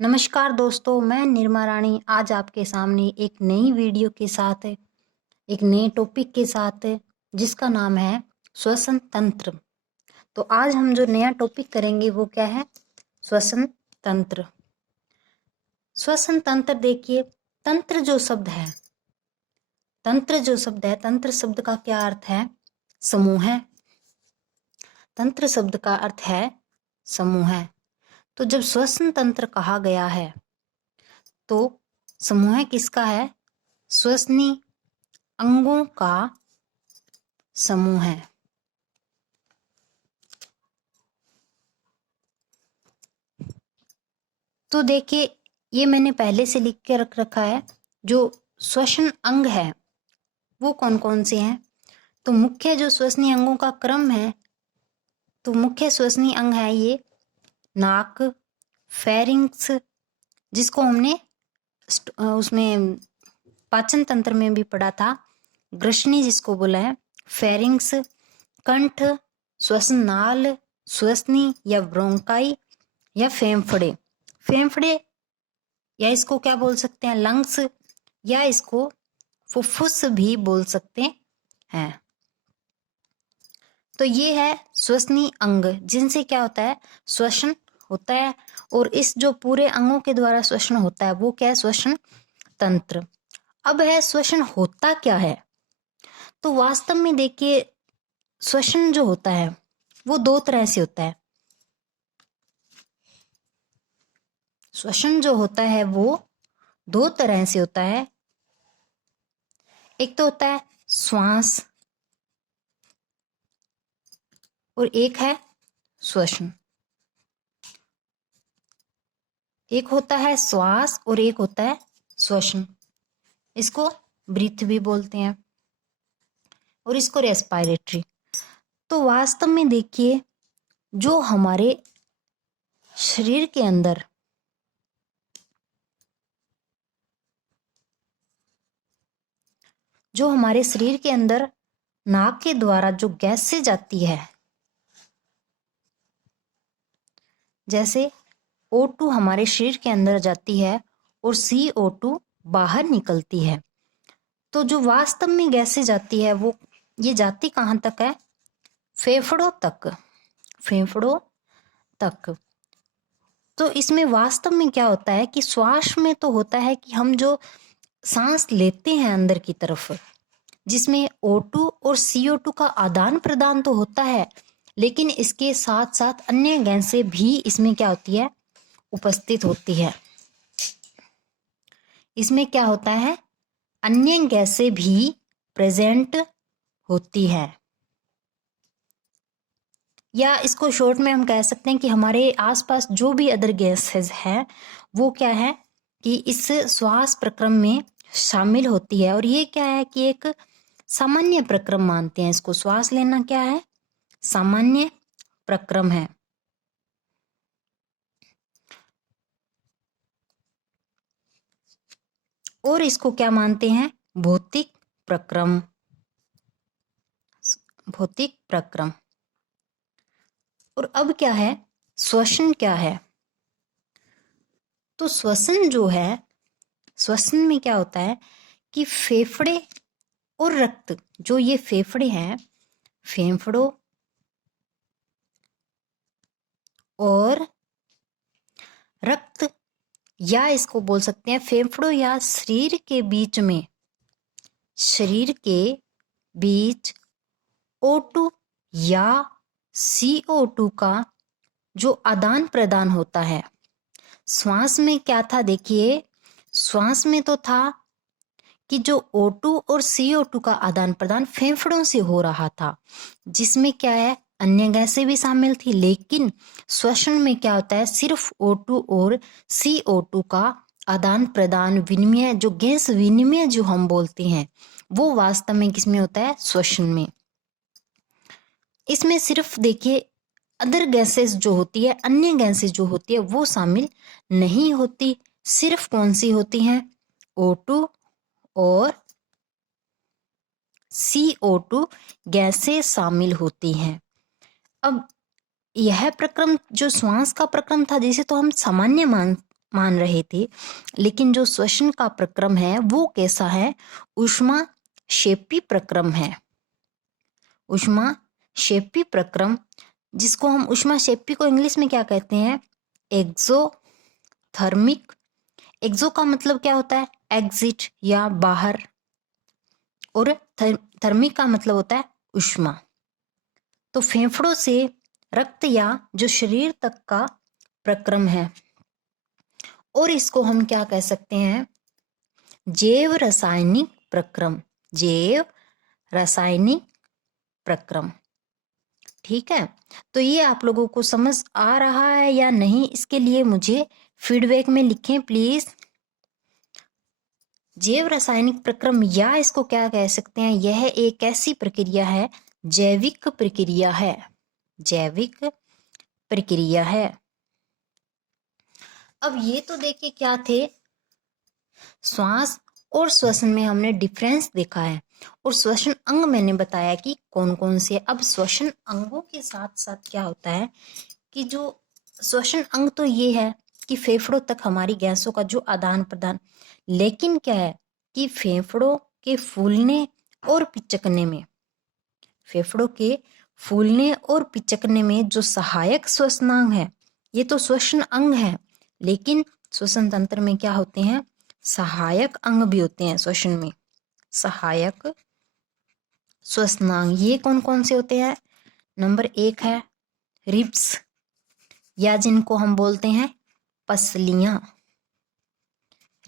नमस्कार दोस्तों, मैं निर्मा रानी आज आपके सामने एक नई वीडियो के साथ एक नए टॉपिक के साथ जिसका नाम है श्वसन तंत्र। तो आज हम जो नया टॉपिक करेंगे वो क्या है? श्वसन तंत्र। श्वसन तंत्र देखिए, तंत्र जो शब्द है, तंत्र शब्द का क्या अर्थ है? समूह है। तंत्र शब्द का अर्थ है समूह है। तो जब श्वसन तंत्र कहा गया है तो समूह किसका है? श्वसनीय अंगों का समूह है। तो देखिए, ये मैंने पहले से लिख के रख रखा है। जो श्वसन अंग है वो कौन कौन से हैं? तो मुख्य जो श्वसनीय अंगों का क्रम है, तो मुख्य श्वसनीय अंग है ये नाक, फेरिंक्स, जिसको हमने उसमें पाचन तंत्र में भी पढ़ा था, ग्रसनी जिसको बोला है, फेरिंक्स, कंठ, श्वसन नाल, श्वसनी या ब्रोंकाई या फेफड़े। फेफड़े या इसको क्या बोल सकते हैं? लंग्स, या इसको फुफ्फुस भी बोल सकते हैं। तो ये है श्वसनीय अंग, जिनसे क्या होता है? श्वसन होता है। और इस जो पूरे अंगों के द्वारा श्वसन होता है वो क्या है? श्वसन तंत्र। अब है श्वसन होता क्या है? तो वास्तव में देखिए, श्वसन जो होता है वो दो तरह से होता है। श्वसन जो होता है वो दो तरह से होता है। एक तो होता है श्वास और एक है श्वसन। एक होता है श्वास और एक होता है श्वसन। इसको ब्रीथ भी बोलते हैं और इसको रेस्पिरेटरी। तो वास्तव में देखिए, जो हमारे शरीर के अंदर नाक के द्वारा जो गैस से जाती है, जैसे O2 हमारे शरीर के अंदर जाती है और CO2 बाहर निकलती है। तो जो वास्तव में गैस से जाती है वो ये जाती कहाँ तक है? फेफड़ों तक। फेफड़ों तक। तो इसमें वास्तव में क्या होता है कि श्वास में तो होता है कि हम जो सांस लेते हैं अंदर की तरफ, जिसमें O2 और CO2 का आदान प्रदान तो होता है, लेकिन इसके साथ साथ अन्य गैसें भी इसमें क्या होती है? उपस्थित होती है। इसमें क्या होता है? अन्य गैसें भी प्रेजेंट होती है। या इसको शॉर्ट में हम कह सकते हैं कि हमारे आसपास जो भी अदर गैसेस है वो क्या है कि इस श्वास प्रक्रम में शामिल होती है। और ये क्या है कि एक सामान्य प्रक्रम मानते हैं इसको। श्वास लेना क्या है? सामान्य प्रक्रम है। और इसको क्या मानते हैं? भौतिक प्रक्रम। भौतिक प्रक्रम। और अब क्या है? श्वसन क्या है? तो श्वसन जो है, श्वसन में क्या होता है कि फेफड़े और रक्त, जो ये फेफड़े हैं, फेफड़ों और रक्त, या इसको बोल सकते हैं फेफड़ों या शरीर के बीच O2 या CO2 का जो आदान प्रदान होता है। श्वास में क्या था? देखिए, श्वास में तो था कि जो O2 और CO2 का आदान प्रदान फेफड़ों से हो रहा था, जिसमें क्या है? अन्य गैसें भी शामिल थी। लेकिन श्वसन में क्या होता है? सिर्फ O2 और CO2 का आदान प्रदान, विनिमय, जो गैस विनिमय जो हम बोलते हैं, वो वास्तव में किसमें होता है? श्वसन में। इसमें सिर्फ देखिए, अदर गैसेस जो होती है, अन्य गैसेस जो होती है वो शामिल नहीं होती। सिर्फ कौन सी होती हैं? O2 और CO2 गैसें शामिल होती हैं। अब यह प्रक्रम जो श्वास का प्रक्रम था, जिसे तो हम सामान्य मान रहे थे, लेकिन जो श्वसन का प्रक्रम है वो कैसा है? ऊष्माक्षेपी प्रक्रम है। ऊष्माक्षेपी प्रक्रम, जिसको हम ऊष्माक्षेपी को इंग्लिश में क्या कहते हैं? एक्सोथर्मिक। एक्सो का मतलब क्या होता है? एग्जिट या बाहर, और थर्मिक का मतलब होता है ऊष्मा। तो फेफड़ों से रक्त या जो शरीर तक का प्रक्रम है, और इसको हम क्या कह सकते हैं? जैव रासायनिक प्रक्रम। जैव रासायनिक प्रक्रम। ठीक है, तो ये आप लोगों को समझ आ रहा है या नहीं, इसके लिए मुझे फीडबैक में लिखें प्लीज। जैव रासायनिक प्रक्रम, या इसको क्या कह सकते हैं? यह एक ऐसी प्रक्रिया है, जैविक प्रक्रिया है, जैविक प्रक्रिया है। अब ये तो देखिए क्या थे, श्वास और श्वसन में हमने डिफरेंस देखा है, और श्वसन अंग मैंने बताया कि कौन कौन से। अब श्वसन अंगों के साथ साथ क्या होता है कि जो श्वसन अंग तो ये है कि फेफड़ों तक हमारी गैसों का जो आदान प्रदान, लेकिन क्या है कि फेफड़ों के फूलने और पिचकने में, फेफड़ों के फूलने और पिचकने में जो सहायक श्वसनांग है, ये तो श्वसन अंग है, लेकिन श्वसन तंत्र में क्या होते हैं? सहायक अंग भी होते हैं श्वसन में, सहायक श्वसनांग। ये कौन कौन से होते हैं? नंबर 1 है रिब्स, या जिनको हम बोलते हैं पसलियां,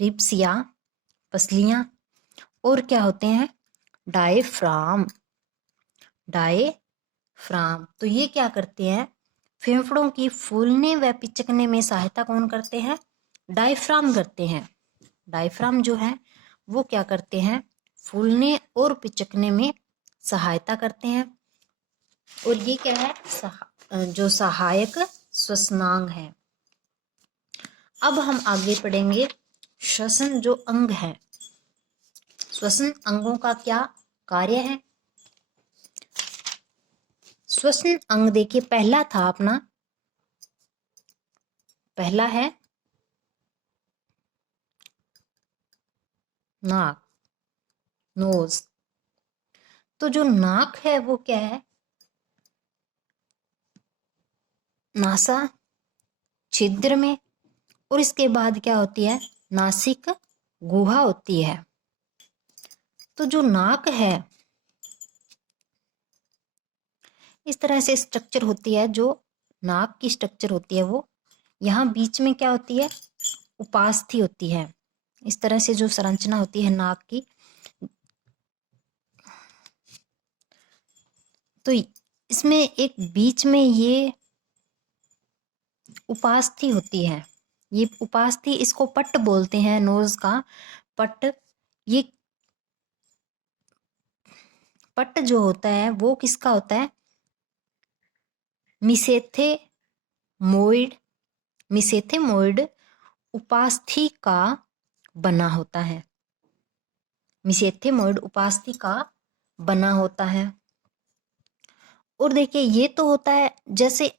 रिब्स या पसलियां। और क्या होते हैं? Diaphragm, diaphragm. तो ये क्या करते हैं? फेफड़ों की फूलने व पिचकने में सहायता कौन करते हैं? डायफ्राम करते हैं। डायफ्राम जो है वो क्या करते हैं? फूलने और पिचकने में सहायता करते हैं। और ये क्या है? जो सहायक श्वसनांग है। अब हम आगे पढ़ेंगे श्वसन जो अंग है, श्वसन अंगों का क्या कार्य है। श्वसन अंग देखिए, पहला था अपना, पहला है नाक, नोज। तो जो नाक है वो क्या है? नासा छिद्र में, और इसके बाद क्या होती है? नासिक गुहा होती है। तो जो नाक है इस तरह से स्ट्रक्चर होती है, जो नाक की स्ट्रक्चर होती है वो, यहाँ बीच में क्या होती है? उपास्थि होती है। इस तरह से जो संरचना होती है नाक की, तो इसमें एक बीच में ये उपास्थि होती है। ये उपास्थि, इसको पट्ट बोलते हैं, नोज का पट्ट। ये पट्ट जो होता है वो किसका होता है? मिसेथेमोइड, मिसेथेमोइड उपास्थि का बना होता है। मिसेथेमोइड उपास्थि का बना होता है। और देखिए ये तो होता है, जैसे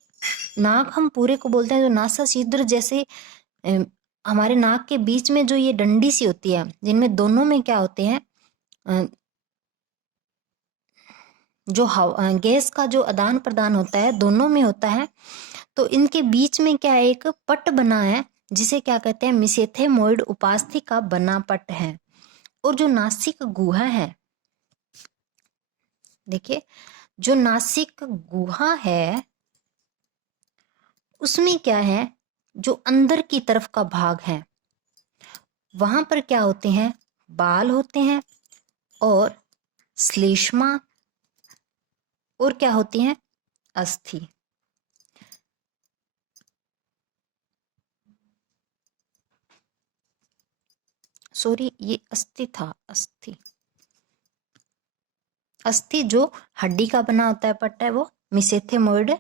नाक हम पूरे को बोलते हैं, जो नासा छिद्र, जैसे हमारे नाक के बीच में जो ये डंडी सी होती है, जिनमें दोनों में क्या होते हैं? जो गैस का जो आदान प्रदान होता है दोनों में होता है। तो इनके बीच में क्या है? एक पट्ट बना है, जिसे क्या कहते हैं? मिसेथेमोइड उपास्थि का बना पट्ट है। और जो नासिक गुहा है, देखिए जो नासिक गुहा है उसमें क्या है? जो अंदर की तरफ का भाग है वहां पर क्या होते हैं? बाल होते हैं, और श्लेष्मा, और क्या होती हैं? अस्थि। सॉरी, ये अस्थि था, अस्थि। अस्थि जो हड्डी का बना होता है पट्टा है, वो मिसेथेमोइड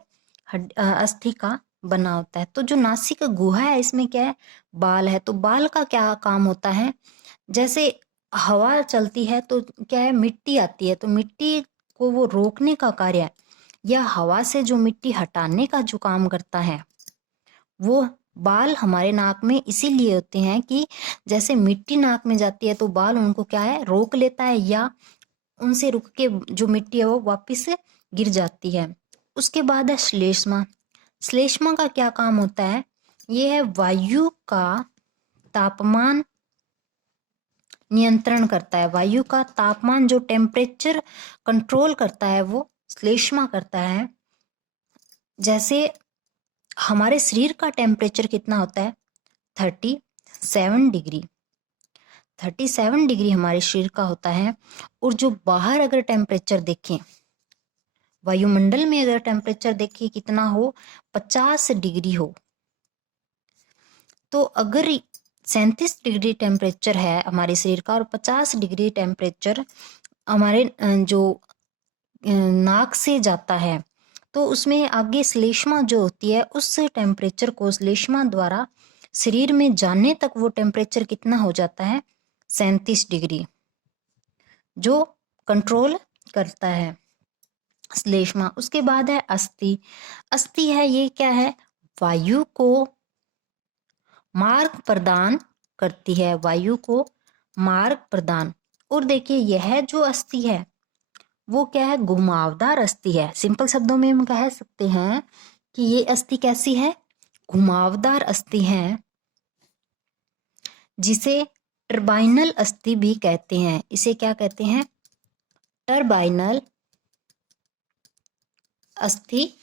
अस्थि का बना होता है। तो जो नासिक गुहा है इसमें क्या है? बाल है। तो बाल का क्या काम होता है? जैसे हवा चलती है तो क्या है? मिट्टी आती है, तो मिट्टी को वो रोकने का कार्य है, या हवा से जो मिट्टी हटाने का जो काम करता है वो बाल हमारे नाक में इसीलिए होते हैं कि जैसे मिट्टी नाक में जाती है तो बाल उनको क्या है, रोक लेता है, या उनसे रुक के जो मिट्टी है वो वापस गिर जाती है। उसके बाद है श्लेष्मा। श्लेष्मा का क्या काम होता है? ये है वायु का तापमान नियंत्रण करता है। वायु का तापमान, जो टेम्परेचर कंट्रोल करता है, वो श्लेष्मा करता है। जैसे हमारे शरीर का टेम्परेचर कितना होता है? 37 डिग्री। 37 डिग्री हमारे शरीर का होता है। और जो बाहर अगर टेम्परेचर देखें, वायुमंडल में अगर टेम्परेचर देखें कितना हो, 50 डिग्री हो, तो अगर 37 डिग्री टेम्परेचर है हमारे शरीर का और 50 डिग्री टेम्परेचर हमारे जो नाक से जाता है, तो उसमें आगे श्लेष्मा जो होती है उस टेम्परेचर को श्लेष्मा द्वारा शरीर में जाने तक वो टेम्परेचर कितना हो जाता है? 37 डिग्री, जो कंट्रोल करता है श्लेष्मा। उसके बाद है अस्थि। अस्थि है, ये क्या है? वायु को मार्ग प्रदान करती है, वायु को मार्ग प्रदान। और देखिए यह जो अस्थि है वो क्या है? घुमावदार अस्थि है। सिंपल शब्दों में हम कह सकते हैं कि ये अस्थि कैसी है? घुमावदार अस्थि है, जिसे टर्बाइनल अस्थि भी कहते हैं। इसे क्या कहते हैं? टर्बाइनल अस्थि,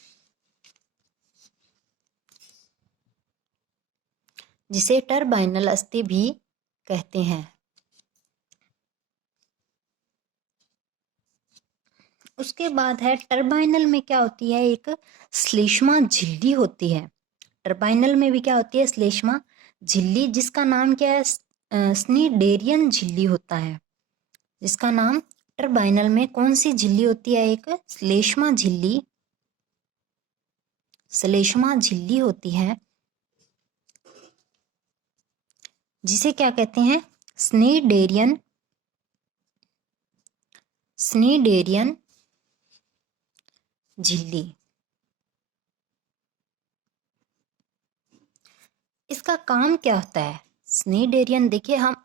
जिसे टर्बाइनल अस्थि भी कहते हैं। उसके बाद है टर्बाइनल में क्या होती है? एक श्लेष्मा झिल्ली होती है। टर्बाइनल में भी क्या होती है? श्लेष्मा झिल्ली, जिसका नाम क्या है? स्नीडेरियन झिल्ली होता है। जिसका नाम टर्बाइनल में कौन सी झिल्ली होती है? एक श्लेष्मा झिल्ली, श्लेष्मा झिल्ली होती है, जिसे क्या कहते हैं? स्नीडेरियन, स्नीडेरियन झिल्ली। इसका काम क्या होता है? स्नीडेरियन, देखिए हम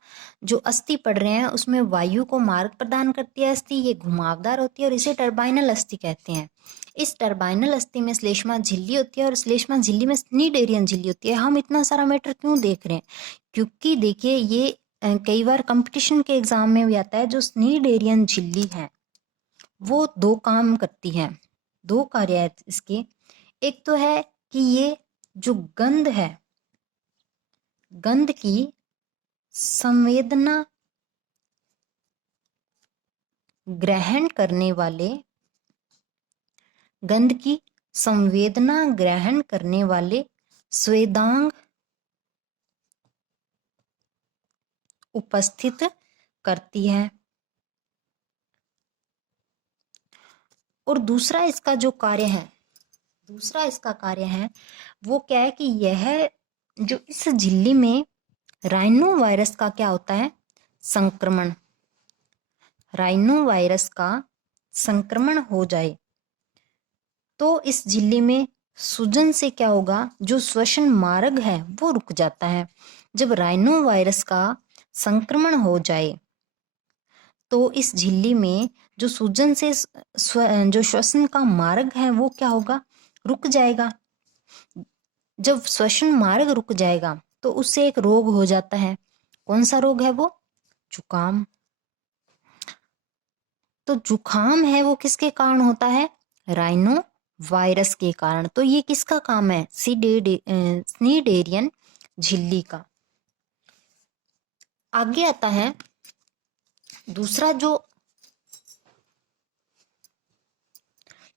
जो अस्थि पढ़ रहे हैं उसमें वायु को मार्ग प्रदान करती है अस्थि, ये घुमावदार होती है और इसे टर्बाइनल अस्थि कहते हैं। इस टर्बाइनल अस्थि में श्लेष्मा झिल्ली होती है और श्लेष्मा झिल्ली में स्नीडेरियन झिल्ली होती है। हम इतना सारा मैटर क्यों देख रहे हैं? क्योंकि देखिए ये कई बार कंपटीशन के एग्जाम में भी आता है। जो स्नीडेरियन झिल्ली है वो दो काम करती है, दो कार्य है इसके। एक तो है कि ये जो गंध है, गंध की संवेदना ग्रहण करने वाले, गंध की संवेदना ग्रहण करने वाले स्वेदांग उपस्थित करती है। और दूसरा इसका जो कार्य है, दूसरा इसका कार्य है वो क्या है कि यह जो इस झिल्ली में राइनो वायरस का क्या होता है? संक्रमण। राइनो वायरस का संक्रमण हो जाए तो इस झिल्ली में सूजन से क्या होगा? जो श्वसन मार्ग है वो रुक जाता है। जब राइनो वायरस का संक्रमण हो जाए तो इस झिल्ली में जो सूजन से जो श्वसन का मार्ग है वो क्या होगा? रुक जाएगा। जब श्वसन मार्ग रुक जाएगा तो उससे एक रोग हो जाता है। कौन सा रोग है वो? जुकाम। तो जुकाम है वो किसके कारण होता है? राइनो वायरस के कारण। तो ये किसका काम है? स्नीडेरियन झिल्ली का। आगे आता है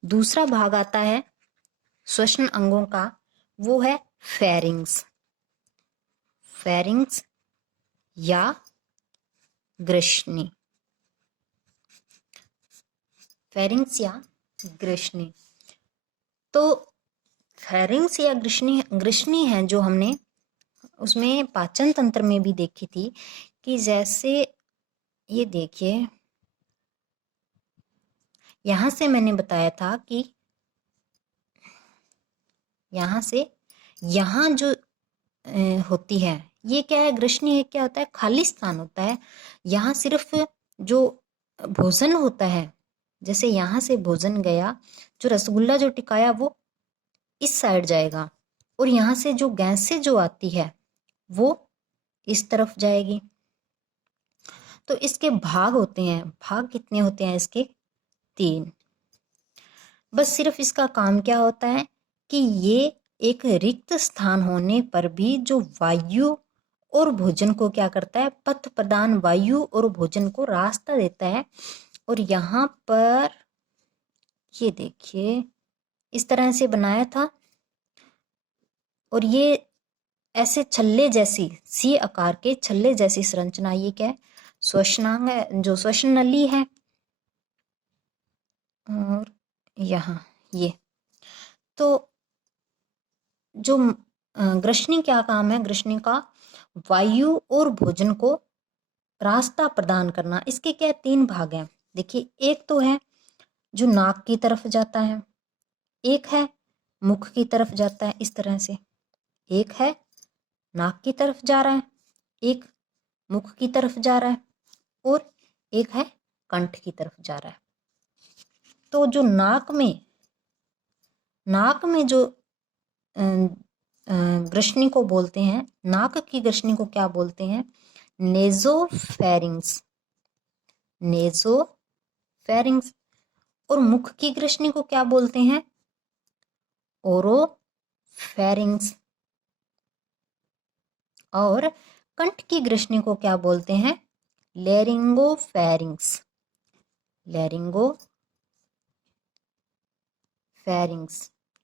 दूसरा भाग आता है श्वसन अंगों का, वो है फेरिंग्स। फेरिंग्स या ग्रसनी। फेरिंग्स या ग्रसनी। तो फेरिंग्स या ग्रसनी है जो हमने उसमें पाचन तंत्र में भी देखी थी कि जैसे ये देखिए, यहां से मैंने बताया था कि यहां से यहां जो होती है। ये क्या है, ग्रसनी क्या होता है, खाली स्थान होता है। यहाँ सिर्फ जो भोजन होता है, जैसे यहाँ से भोजन गया, जो रसगुल्ला जो टिकाया वो इस साइड जाएगा, और यहाँ से जो गैस से जो आती है वो इस तरफ जाएगी। तो इसके भाग होते हैं, भाग कितने होते हैं इसके, 3। बस सिर्फ इसका काम क्या होता है कि ये एक रिक्त स्थान होने पर भी जो वायु और भोजन को क्या करता है, पथ प्रदान वायु और भोजन को रास्ता देता है। और यहाँ पर ये देखिए इस तरह से बनाया था, और ये ऐसे छल्ले जैसी सी आकार के छल्ले जैसी संरचना, ये क्या है, श्वसनांग है, जो श्वसन नली है। और यहाँ ये तो जो ग्रसनी क्या काम है, ग्रसनी का वायु और भोजन को रास्ता प्रदान करना। इसके क्या 3 भाग हैं, देखिए, एक तो है जो नाक की तरफ जाता है, एक है मुख की तरफ जाता है इस तरह से, एक है नाक की तरफ जा रहा है, एक मुख की तरफ जा रहा है, और एक है कंठ की तरफ जा रहा है। तो जो नाक में जो ग्रसनी को बोलते हैं, नाक की ग्रसनी को क्या बोलते हैं, नेजोफेरिंग्स, नेजोफेरिंग्स। और मुख की ग्रसनी को क्या बोलते हैं, ओरोफेरिंग्स। और कंठ की ग्रसनी को क्या बोलते हैं, लैरिंगोफेरिंग्स, लैरिंगोफेरिंग्स।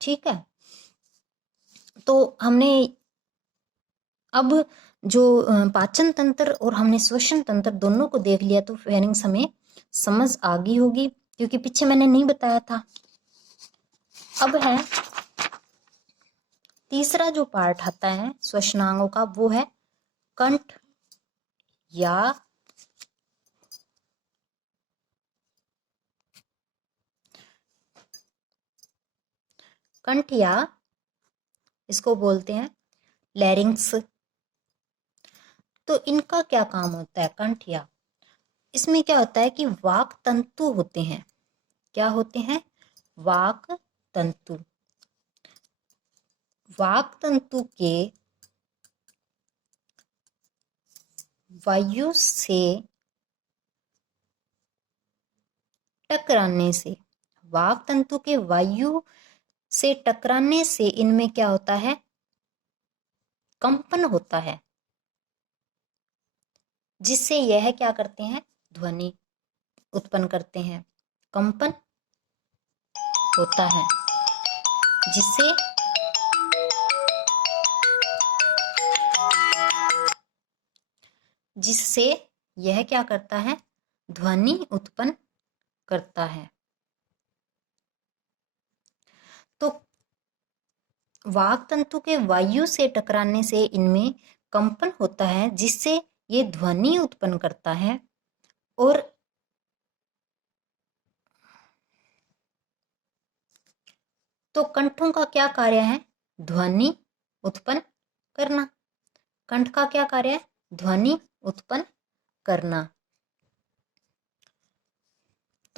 ठीक है, तो हमने अब जो पाचन तंत्र और हमने श्वसन तंत्र दोनों को देख लिया, तो फेरिंग्स हमें समझ आ गई होगी, क्योंकि पीछे मैंने नहीं बताया था। अब है तीसरा जो पार्ट आता है श्वसनांगों का, वो है कंठ या इसको बोलते हैं लैरिंग्स। तो इनका क्या काम होता है, कंठ या, इसमें क्या होता है कि वाक तंतु होते हैं। क्या होते हैं, वाक तंतु। वाक तंतु के वायु से टकराने से, वाक तंतु के वायु से टकराने से इनमें क्या होता है, कंपन होता है, जिससे यह क्या करते हैं, ध्वनि उत्पन्न करते हैं। कंपन होता है जिससे यह क्या करता है, ध्वनि उत्पन्न करता है। तो वाक तंतु के वायु से टकराने से इनमें कंपन होता है, जिससे ये ध्वनि उत्पन्न करता है। और तो कंठों का क्या कार्य है, ध्वनि उत्पन्न करना। कंठ का क्या कार्य है, ध्वनि उत्पन्न करना।